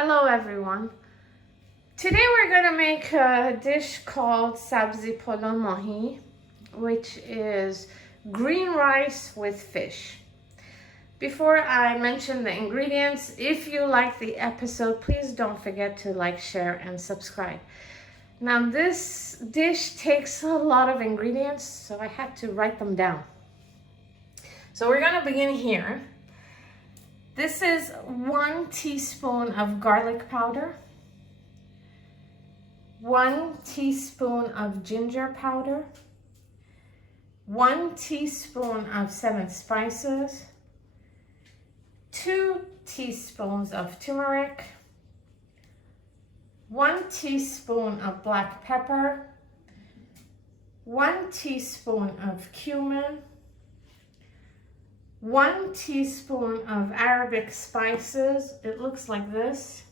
Hello everyone. Today we're gonna make a dish called Sabzi Polo Mahi, which is green rice with fish. Before I mention the ingredients, if you like the episode, please don't forget to like, share, and subscribe. Now this dish takes a lot of ingredients, so I had to write them down. So we're gonna begin here. This is 1 teaspoon of garlic powder, 1 teaspoon of ginger powder, 1 teaspoon of 7 spices, 2 teaspoons of turmeric, 1 teaspoon of black pepper, 1 teaspoon of cumin, 1 teaspoon of Arabic spices. It looks like this.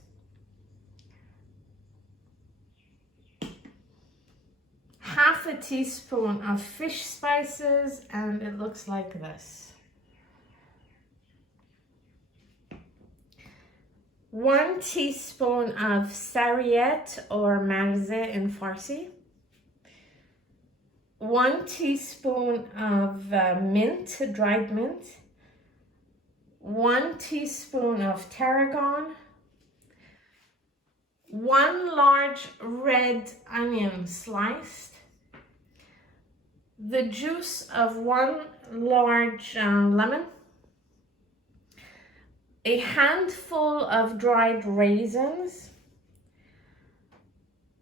Half a teaspoon of fish spices, and it looks like this. 1 teaspoon of sarriette or minced in Farsi. 1 teaspoon of mint, dried mint. 1 teaspoon of tarragon. 1 large red onion sliced. The juice of 1 large lemon. A handful of dried raisins.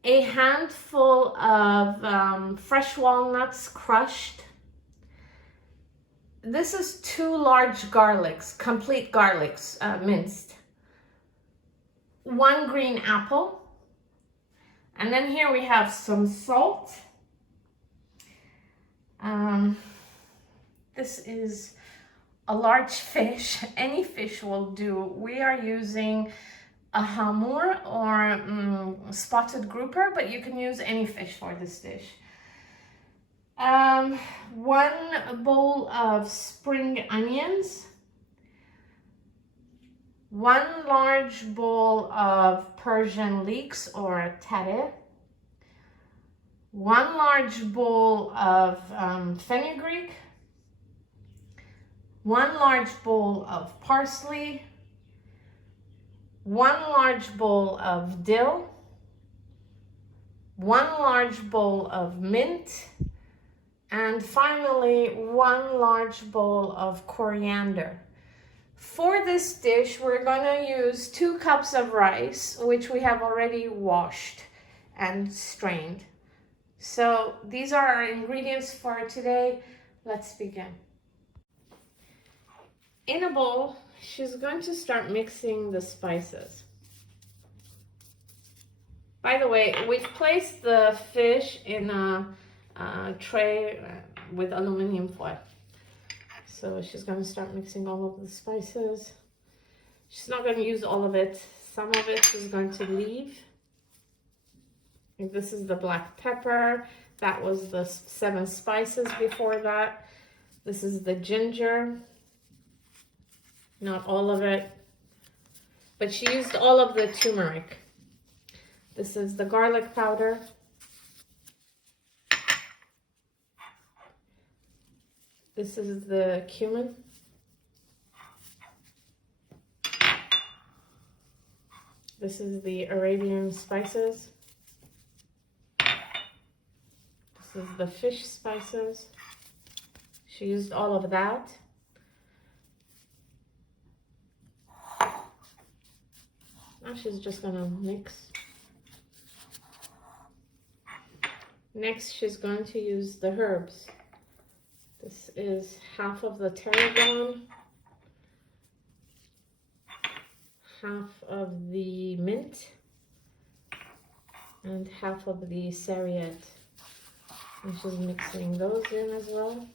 A handful of fresh walnuts crushed. This is 2 large garlics, complete garlics, minced. 1 green apple. And then here we have some salt. This is a large fish. Any fish will do. We are using a hamur or spotted grouper, but you can use any fish for this dish. 1 bowl of spring onions, 1 large bowl of Persian leeks or tarragon, 1 large bowl of fenugreek, 1 large bowl of parsley, 1 large bowl of dill, 1 large bowl of mint, and finally 1 large bowl of coriander. For this dish, we're gonna use 2 cups of rice, which we have already washed and strained. So these are our ingredients for today. Let's begin. In a bowl, she's going to start mixing the spices. By the way, we've placed the fish in a tray with aluminum foil. So she's going to start mixing all of the spices. She's not going to use all of it. Some of it she's going to leave. And this is the black pepper. That was the 7 spices before that. This is the ginger. Not all of it, but she used all of the turmeric. This is the garlic powder. This is the cumin. This is the Arabian spices. This is the fish spices. She used all of that. Now she's just gonna mix. Next, she's going to use the herbs. This is half of the tarragon, half of the mint, and half of the sarriette. And she's mixing those in as well.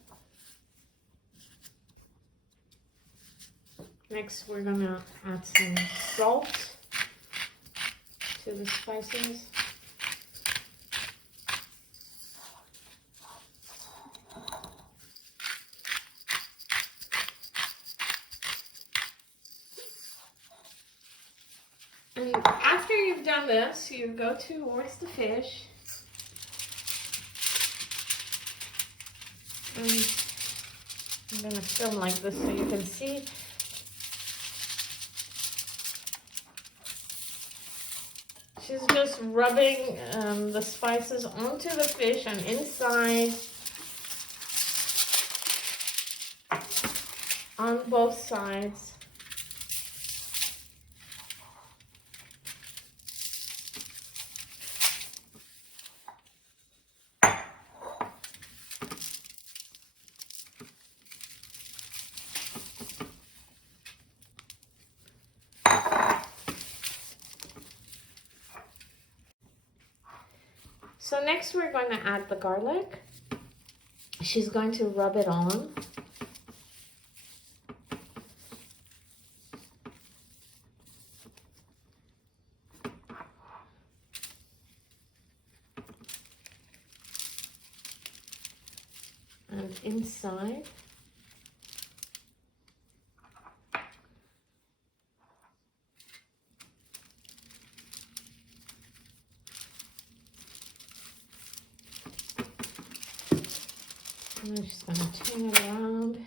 Next, we're gonna add some salt to the spices. And after you've done this, you go towards the fish. And I'm going to film like this so you can see. She's just rubbing the spices onto the fish and inside on both sides. So next we're going to add the garlic. She's going to rub it on. And inside. And I'm just going to turn it around.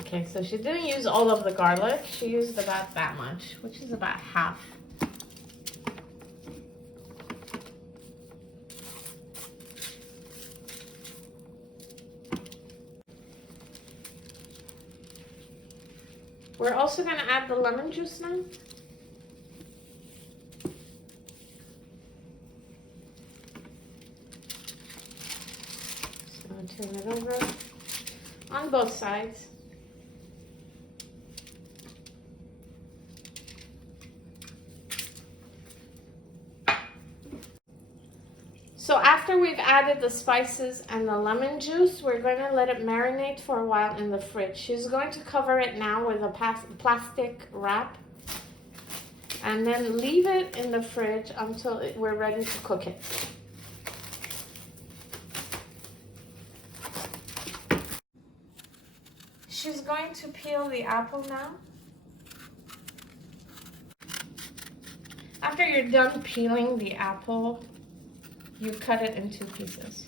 Okay, so she didn't use all of the garlic. She used about that much, which is about half. We're also going to add the lemon juice now. So turn it over on both sides. So after we've added the spices and the lemon juice, we're going to let it marinate for a while in the fridge. She's going to cover it now with a plastic wrap and then leave it in the fridge until we're ready to cook it. She's going to peel the apple now. After you're done peeling the apple, you cut it into pieces,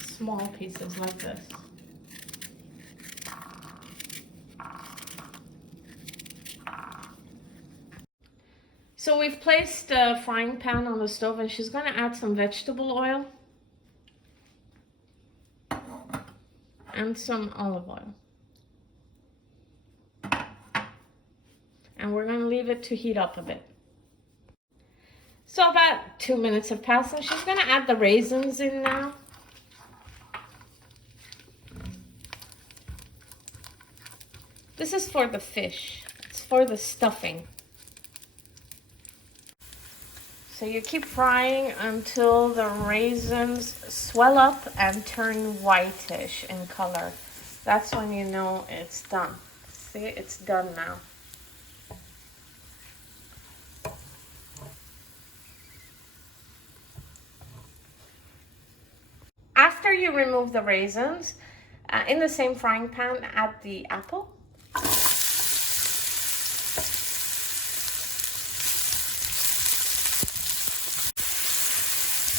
small pieces like this. So we've placed a frying pan on the stove and she's going to add some vegetable oil and some olive oil. And we're going to leave it to heat up a bit. So about 2 minutes have passed and she's going to add the raisins in now. This is for the fish. It's for the stuffing. So you keep frying until the raisins swell up and turn whitish in color. That's when you know it's done. See, it's done now. After you remove the raisins, in the same frying pan, add the apple.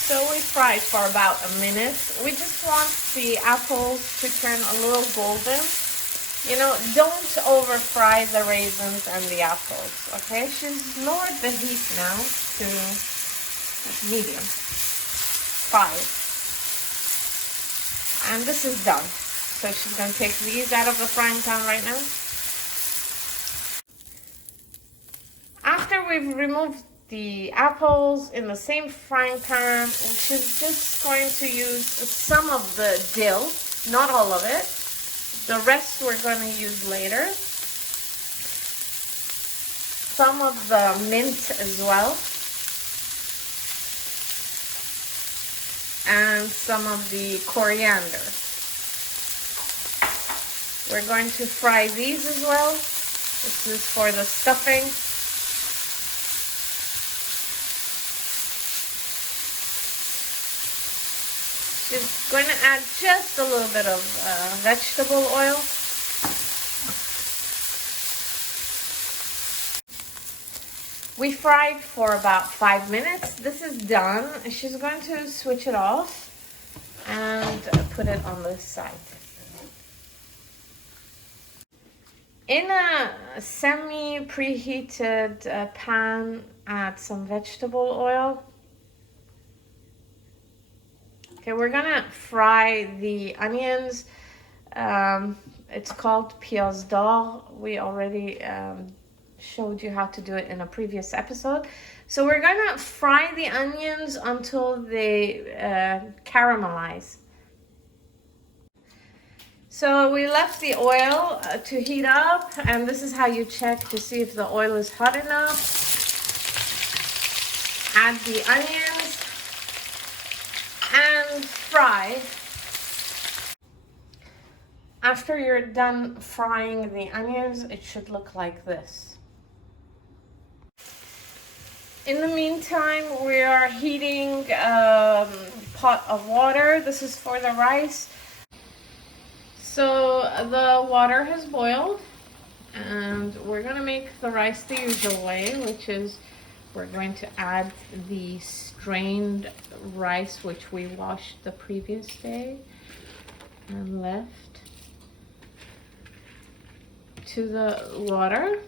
So we fry it for about a minute. We just want the apples to turn a little golden. You know, don't over fry the raisins and the apples, okay? She's lowered the heat now to medium, 5. And this is done. So she's going to take these out of the frying pan right now. After we've removed the apples in the same frying pan, she's just going to use some of the dill, not all of it. The rest we're going to use later. Some of the mint as well. And some of the coriander. We're going to fry these as well. This is for the stuffing. She's going to add just a little bit of vegetable oil. We fried for about 5 minutes. This is done. She's going to switch it off and put it on this side. In a semi-preheated pan, add some vegetable oil. Okay, we're gonna fry the onions. It's called pièce d'or. We already showed you how to do it in a previous episode. So we're gonna fry the onions until they caramelize. So we left the oil to heat up, and this is how you check to see if the oil is hot enough. Add the onions and fry. After you're done frying the onions, it should look like this. In the meantime, we are heating a pot of water. This is for the rice. So the water has boiled, and we're gonna make the rice the usual way, which is we're going to add the strained rice, which we washed the previous day and left, to the water.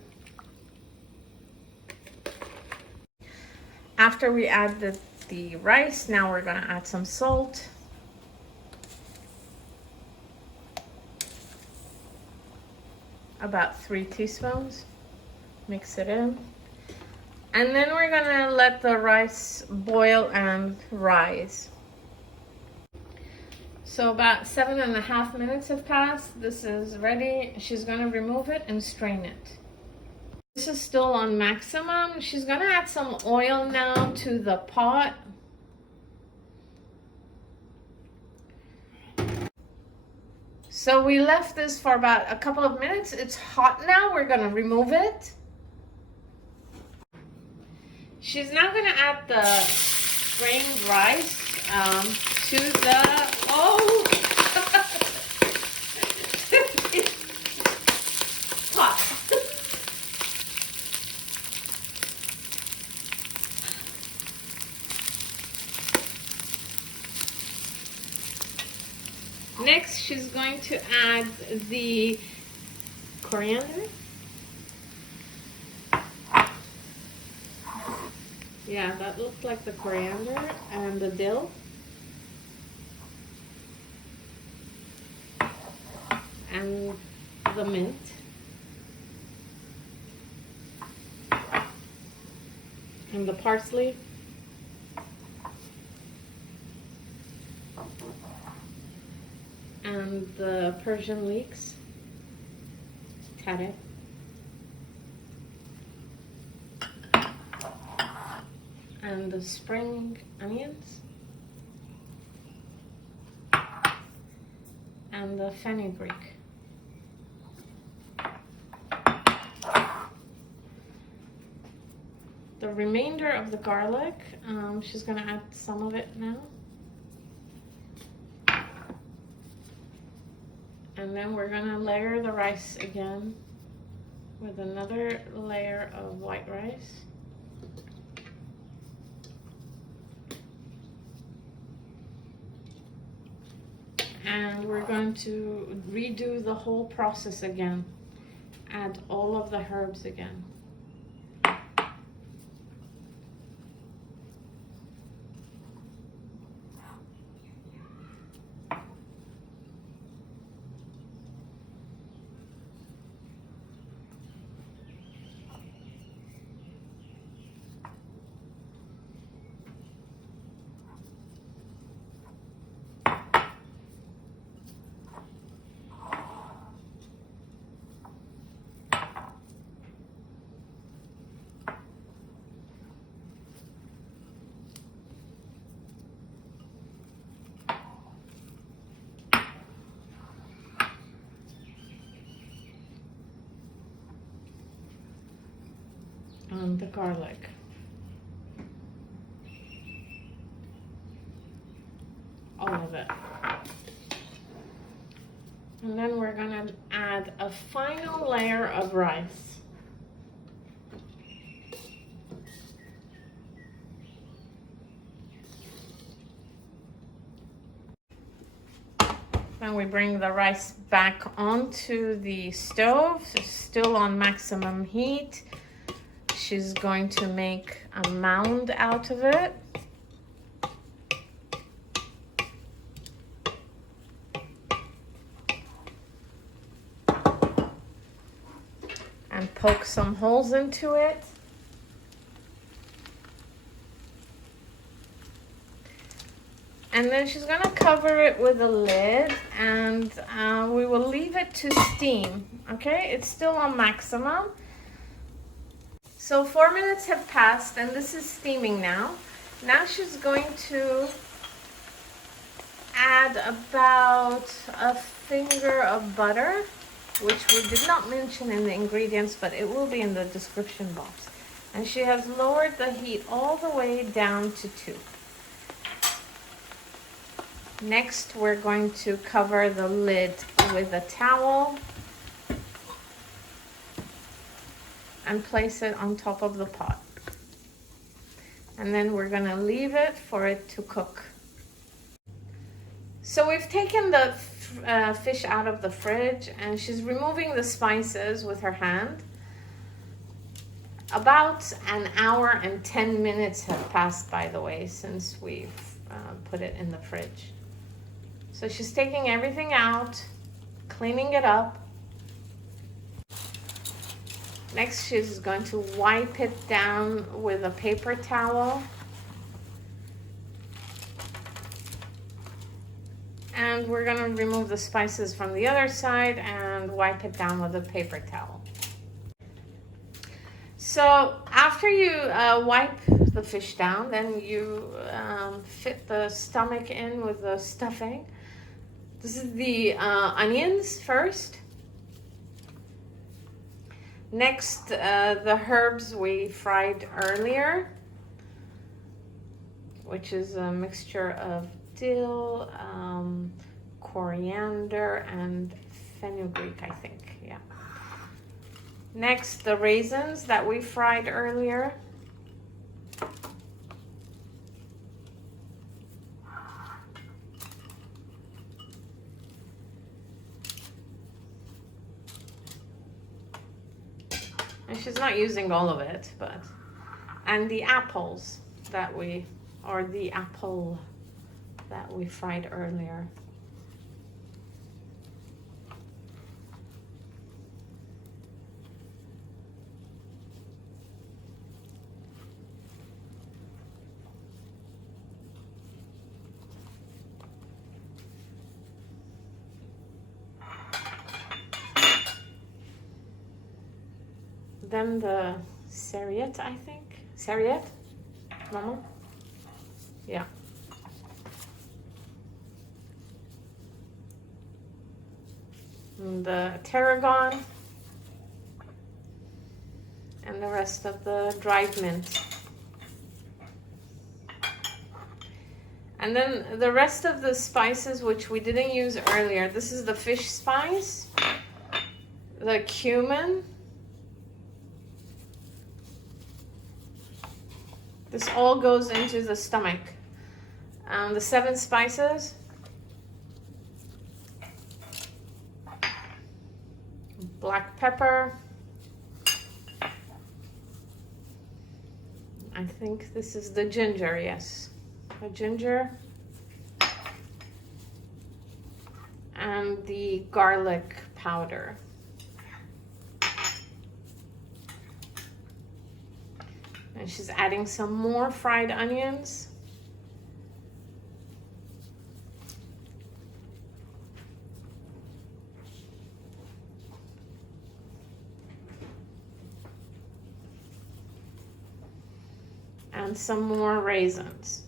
After we add the rice, now we're gonna add some salt. About 3 teaspoons. Mix it in. And then we're gonna let the rice boil and rise. So about 7.5 minutes have passed. This is ready. She's gonna remove it and strain it. This is still on maximum. She's gonna add some oil now to the pot. So we left this for about a couple of minutes. It's hot now. We're gonna remove it. She's now gonna add the strained rice to the pot. Next, she's going to add the coriander. Yeah, that looks like the coriander, and the dill. And the mint. And the parsley. And the Persian leeks, tarragon, and the spring onions, and the fenugreek. The remainder of the garlic, she's gonna add some of it now. And then we're gonna layer the rice again with another layer of white rice. And we're going to redo the whole process again. Add all of the herbs again. and the garlic. All of it. And then we're gonna add a final layer of rice. Then we bring the rice back onto the stove, still on maximum heat. She's going to make a mound out of it. And poke some holes into it. And then she's gonna cover it with a lid, and we will leave it to steam, okay? It's still on maximum. So 4 minutes have passed, and this is steaming now. Now she's going to add about a finger of butter, which we did not mention in the ingredients, but it will be in the description box. And she has lowered the heat all the way down to 2. Next, we're going to cover the lid with a towel and place it on top of the pot. And then we're gonna leave it for it to cook. So we've taken the fish out of the fridge, and she's removing the spices with her hand. About an hour and 10 minutes have passed, by the way, since we've put it in the fridge. So she's taking everything out, cleaning it up. Next, she's going to wipe it down with a paper towel. And we're gonna remove the spices from the other side and wipe it down with a paper towel. So after you wipe the fish down, then you fit the stomach in with the stuffing. This is the onions first. Next, the herbs we fried earlier, which is a mixture of dill, coriander, and fenugreek, I think, yeah. Next, the raisins that we fried earlier. And she's not using all of it, but, and the apples that we, or the apple that we fried earlier. Then the sarriette, I think. Sarriette? Mama? Yeah. And the tarragon. And the rest of the dried mint. And then the rest of the spices, which we didn't use earlier. This is the fish spice, the cumin. This all goes into the stomach. The 7 spices. Black pepper. I think this is the ginger, yes. The ginger. And the garlic powder. And she's adding some more fried onions. And some more raisins.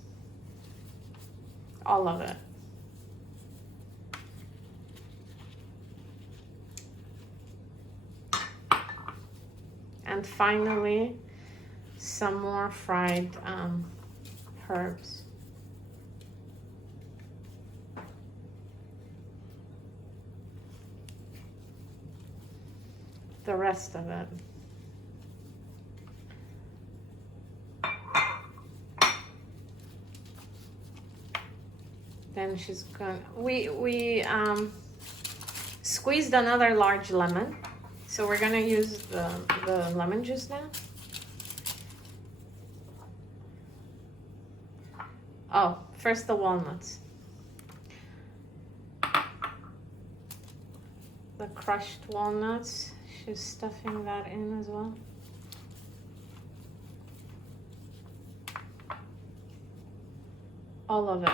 All of it. And finally, some more fried herbs. The rest of it. Then she's gonna, we squeezed another large lemon. So we're gonna use the lemon juice now. Oh, first the walnuts. The crushed walnuts. She's stuffing that in as well. All of it.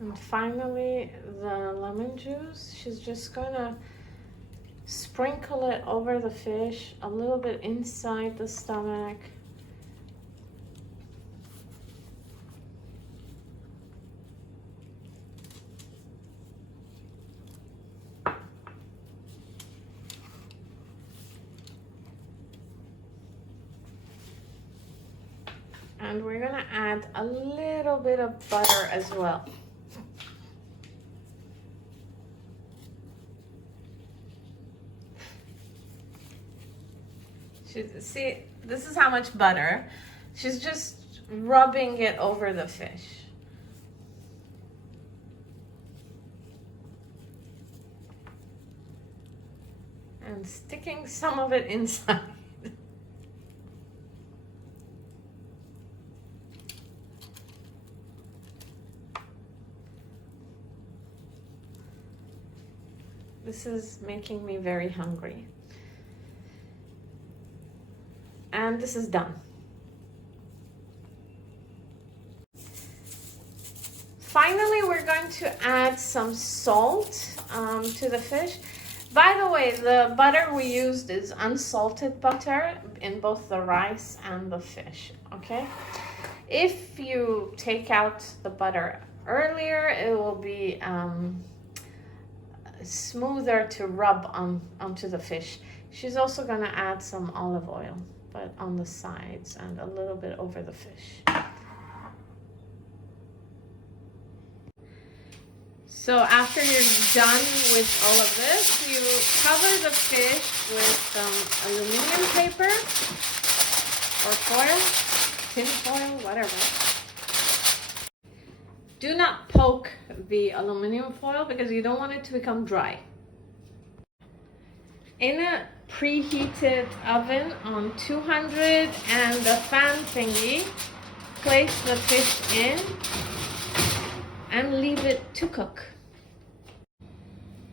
And finally, the lemon juice. She's just gonna sprinkle it over the fish, a little bit inside the stomach. And we're gonna add a little bit of butter as well. See, this is how much butter. She's just rubbing it over the fish. And sticking some of it inside. This is making me very hungry. And this is done. Finally, we're going to add some salt to the fish. By the way, the butter we used is unsalted butter in both the rice and the fish, okay? If you take out the butter earlier, it will be smoother to rub onto the fish. She's also gonna add some olive oil, but on the sides and a little bit over the fish. So after you're done with all of this, you cover the fish with some aluminum paper or foil, tin foil, whatever. Do not poke the aluminum foil because you don't want it to become dry. In a preheated oven on 200 and the fan thingy, place the fish in and leave it to cook.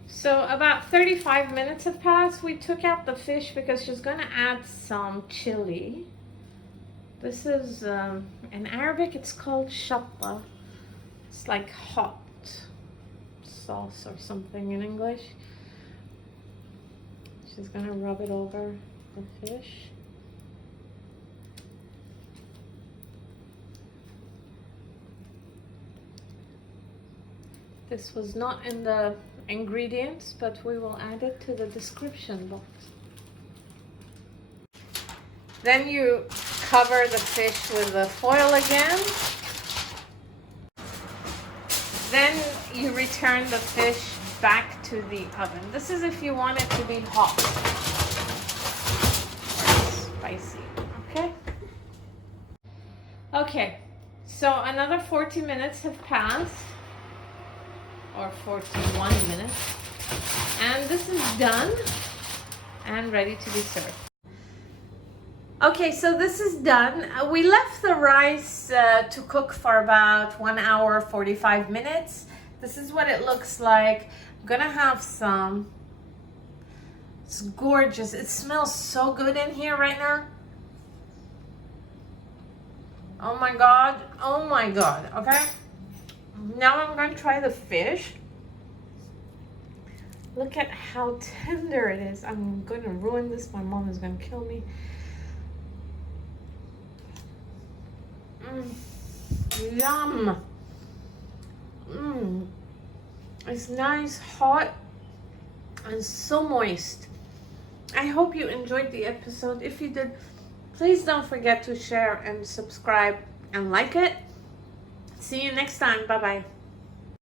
So about 35 minutes have passed. We took out the fish because she's going to add some chili. This is, in Arabic it's called shatta. It's like hot sauce or something in English. She's going to rub it over the fish. This was not in the ingredients, but we will add it to the description box. Then you cover the fish with the foil again. Then you return the fish back to the oven. This is if you want it to be hot or spicy, okay? Okay, so another 40 minutes have passed. Or 41 minutes, and this is done and ready to be served. Okay, so this is done. We left the rice to cook for about 1 hour 45 minutes. This is what it looks like. I'm gonna have some. It's gorgeous. It smells so good in here right now. Oh my god, oh my god. Okay, now I'm going to try the fish. Look at how tender it is. I'm going to ruin this. My mom is going to kill me. Yum. It's nice, hot, and so moist. I hope you enjoyed the episode. If you did, please don't forget to share and subscribe and like it. See you next time. Bye-bye.